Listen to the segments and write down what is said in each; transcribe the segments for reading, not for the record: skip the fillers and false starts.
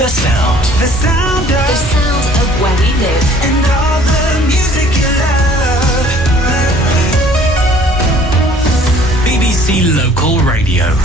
The sound. The sound of. The sound of where we live. And all the music you love. BBC Local Radio.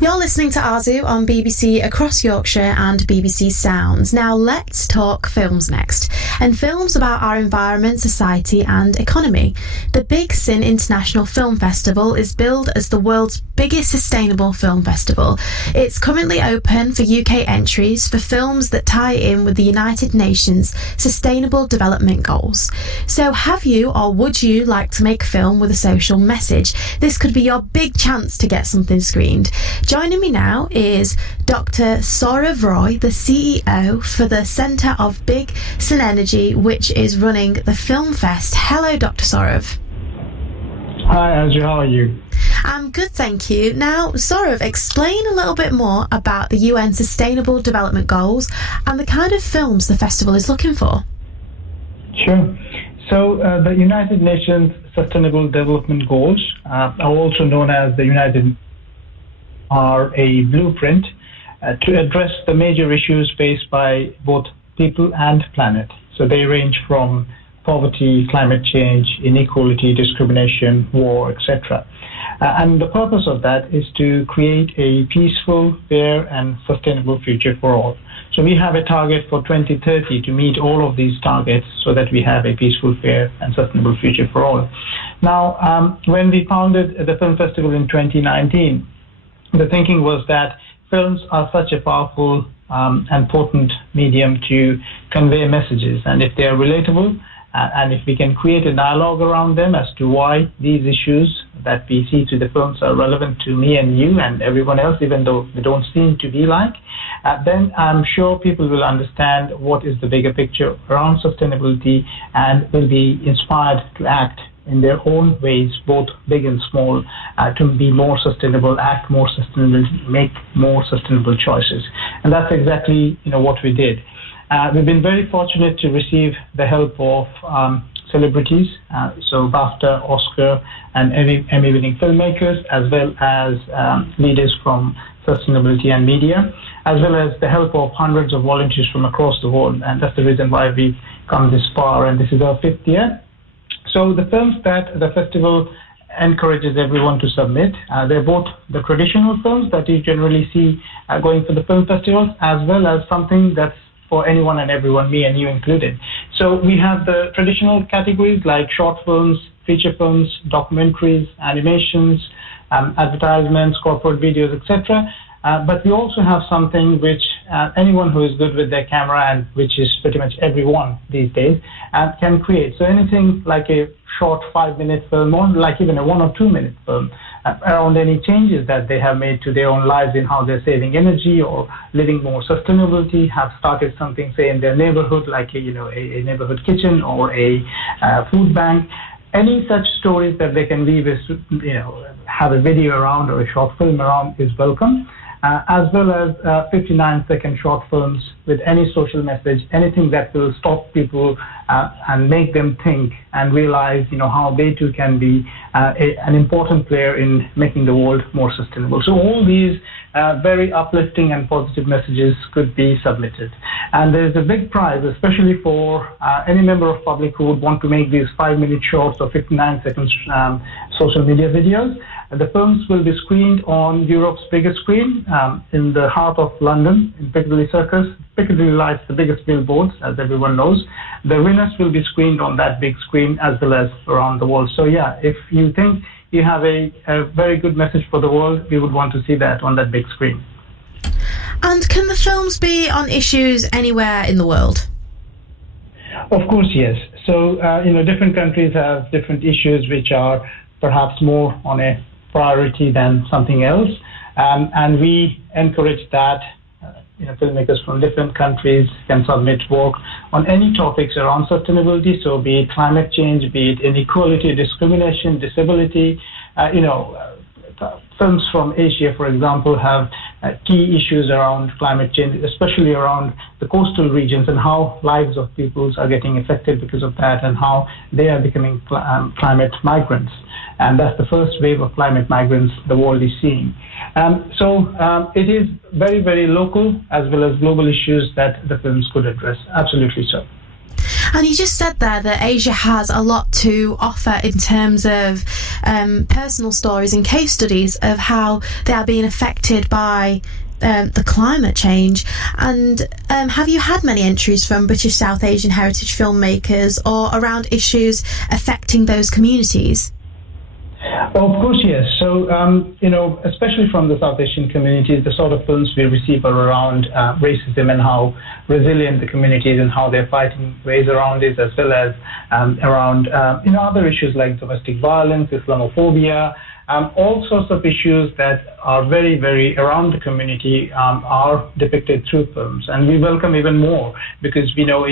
You're listening to Arzu on BBC Across Yorkshire and BBC Sounds. Now let's talk films next. And films about our environment, society and economy. The big Syn International Film Festival is billed as the world's biggest sustainable film festival. It's currently open for UK entries for films that tie in with the United Nations Sustainable Development Goals. So have you or would you like to make a film with a social message? This could be your big chance to get something screened. Joining me now is Dr. Sourav, the CEO for the Centre of Big Syn Energy, which is running the Film Fest. Hello, Dr. Sourav. Hi, Arzu. How are you? I'm good, thank you. Now, Sourav, explain a little bit more about the UN Sustainable Development Goals and the kind of films the festival is looking for. Sure. So, the United Nations Sustainable Development Goals are also known as the United are a blueprint to address the major issues faced by both people and planet. So they range from poverty, climate change, inequality, discrimination, war, etc. And the purpose of that is to create a peaceful, fair and sustainable future for all. So we have a target for 2030 to meet all of these targets so that we have a peaceful, fair and sustainable future for all. Now, when we founded the film festival in 2019, the thinking was that films are such a powerful and potent medium to convey messages, and if they are relatable, and if we can create a dialogue around them as to why these issues that we see through the films are relevant to me and you and everyone else, even though they don't seem to be like, then I'm sure people will understand what is the bigger picture around sustainability and will be inspired to act in their own ways, both big and small, to be more sustainable, act more sustainable, make more sustainable choices. And that's exactly what we did. We've been very fortunate to receive the help of celebrities, so BAFTA, Oscar, and Emmy-winning filmmakers, as well as leaders from sustainability and media, as well as the help of hundreds of volunteers from across the world. And that's the reason why we've come this far, and this is our 5th year. So the films that the festival encourages everyone to submit, they're both the traditional films that you generally see going for the film festivals, as well as something that's for anyone and everyone, me and you included. So we have the traditional categories like short films, feature films, documentaries, animations, advertisements, corporate videos, etc. But we also have something which anyone who is good with their camera, and which is pretty much everyone these days, can create. So anything like a short 5-minute film, or like even a 1 or 2 minute film, around any changes that they have made to their own lives in how they're saving energy or living more sustainability, have started something, say, in their neighborhood, like a neighborhood kitchen or a food bank. Any such stories that they can leave, have a video around or a short film around is welcome. As well as 59-second short films with any social message, anything that will stop people and make them think and realize, how they too can be an important player in making the world more sustainable. So all these very uplifting and positive messages could be submitted. And there's a big prize, especially for any member of public who would want to make these 5-minute shorts or 59-second social media videos. The films will be screened on Europe's biggest screen in the heart of London, in Piccadilly Circus. Piccadilly lights the biggest billboards, as everyone knows. The winners will be screened on that big screen as well as around the world. So yeah, if you think you have a very good message for the world, we would want to see that on that big screen. And can the films be on issues anywhere in the world? Of course, yes. So, different countries have different issues which are perhaps more on a priority than something else, and we encourage that filmmakers from different countries can submit work on any topics around sustainability, so be it climate change, be it inequality, discrimination, disability, films from Asia, for example, have key issues around climate change, especially around the coastal regions and how lives of peoples are getting affected because of that and how they are becoming climate migrants. And that's the first wave of climate migrants the world is seeing. It is very, very local as well as global issues that the films could address. Absolutely so. And you just said there that Asia has a lot to offer in terms of personal stories and case studies of how they are being affected by the climate change. And have you had many entries from British South Asian heritage filmmakers or around issues affecting those communities? Well, of course, yes. So, especially from the South Asian communities, the sort of films we receive are around racism and how resilient the communities and how they're fighting ways around it, as well as around, other issues like domestic violence, Islamophobia, all sorts of issues that are very, very around the community are depicted through films. And we welcome even more because we know,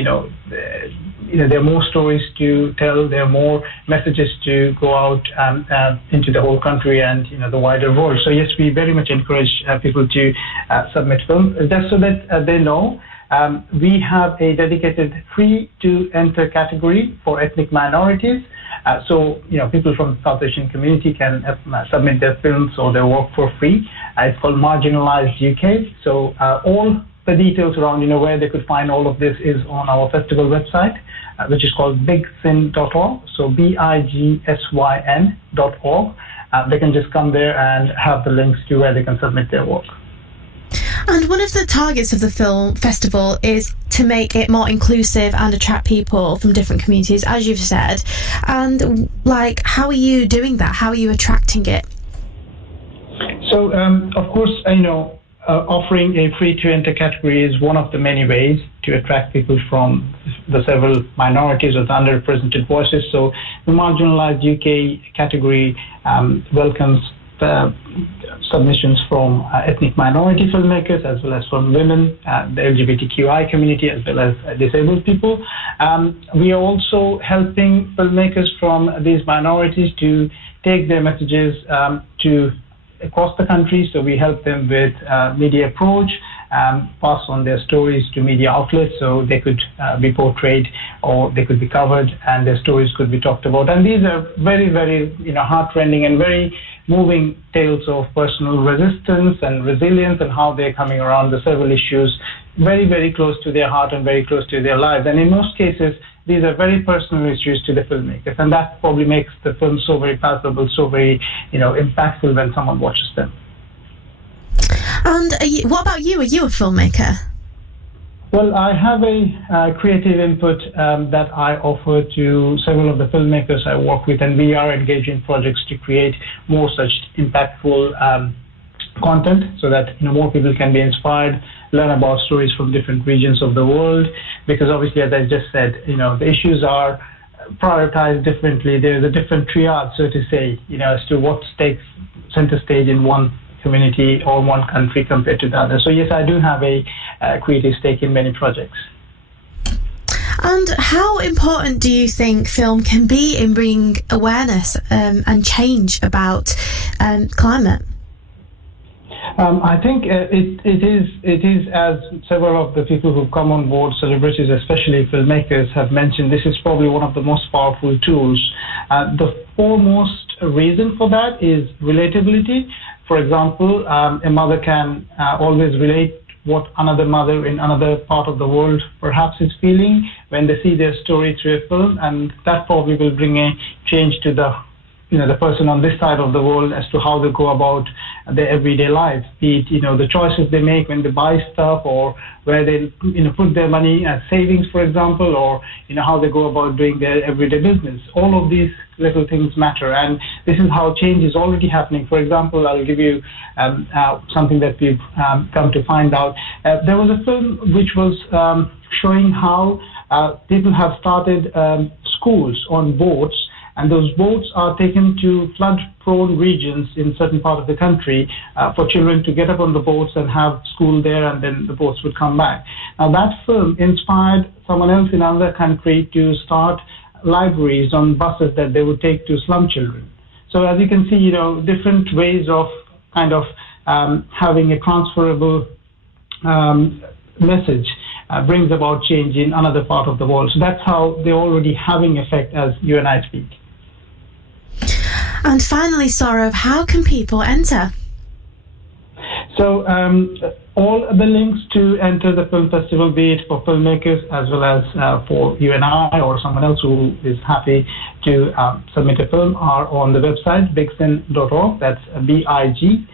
there are more stories to tell, there are more messages to go out into the whole country and, the wider world. So yes, we very much encourage people to submit films, just so that they know. We have a dedicated free to enter category for ethnic minorities. So people from the South Asian community can submit their films or their work for free. It's called Marginalized UK. So all the details around where they could find all of this is on our festival website, which is called bigsyn.org. So bigsyn.org. They can just come there and have the links to where they can submit their work. And one of the targets of the film festival is to make it more inclusive and attract people from different communities, as you've said. And how are you doing that? How are you attracting it? So, of course, offering a free to enter category is one of the many ways to attract people from the several minorities or the underrepresented voices. So the Marginalized UK category welcomes submissions from ethnic minority filmmakers as well as from women, the LGBTQI community, as well as disabled people. We are also helping filmmakers from these minorities to take their messages to across the country. So we help them with media approach, pass on their stories to media outlets so they could be portrayed or they could be covered and their stories could be talked about. And these are very, very heart-rending and very moving tales of personal resistance and resilience and how they're coming around the several issues very, very close to their heart and very close to their lives. And in most cases, these are very personal issues to the filmmakers, and that probably makes the film so very palpable, so very, impactful when someone watches them. And what about you? Are you a filmmaker? Well, I have a creative input that I offer to several of the filmmakers I work with, and we are engaged in projects to create more such impactful content so that more people can be inspired, learn about stories from different regions of the world. Because obviously, as I just said, the issues are prioritized differently. There's a different triad, so to say, as to what takes center stage in one community or one country compared to the other. So yes, I do have a creative stake in many projects. And how important do you think film can be in bringing awareness and change about climate? I think it is, as several of the people who've come on board, celebrities, especially filmmakers, have mentioned, this is probably one of the most powerful tools. The foremost reason for that is relatability. For example, a mother can always relate what another mother in another part of the world perhaps is feeling when they see their story through a film, and that probably will bring a change to the person on this side of the world as to how they go about their everyday lives, be it, the choices they make when they buy stuff, or where they, put their money as savings, for example, or, how they go about doing their everyday business. All of these little things matter, and this is how change is already happening. For example, I'll give you something that we've come to find out. There was a film which was showing how people have started schools on boats, and those boats are taken to flood-prone regions in certain part of the country for children to get up on the boats and have school there, and then the boats would come back. Now, that film inspired someone else in another country to start libraries on buses that they would take to slum children. So as you can see, different ways of kind of having a transferable message brings about change in another part of the world. So that's how they're already having effect as you and I speak. And finally, Sourav, how can people enter? So all the links to enter the film festival, be it for filmmakers as well as for you and I or someone else who is happy to submit a film, are on the website bigsyn.org. That's BIGSYN.org.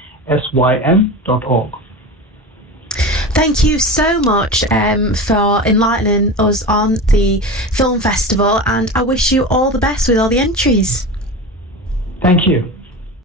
Thank you so much for enlightening us on the film festival, and I wish you all the best with all the entries. Thank you.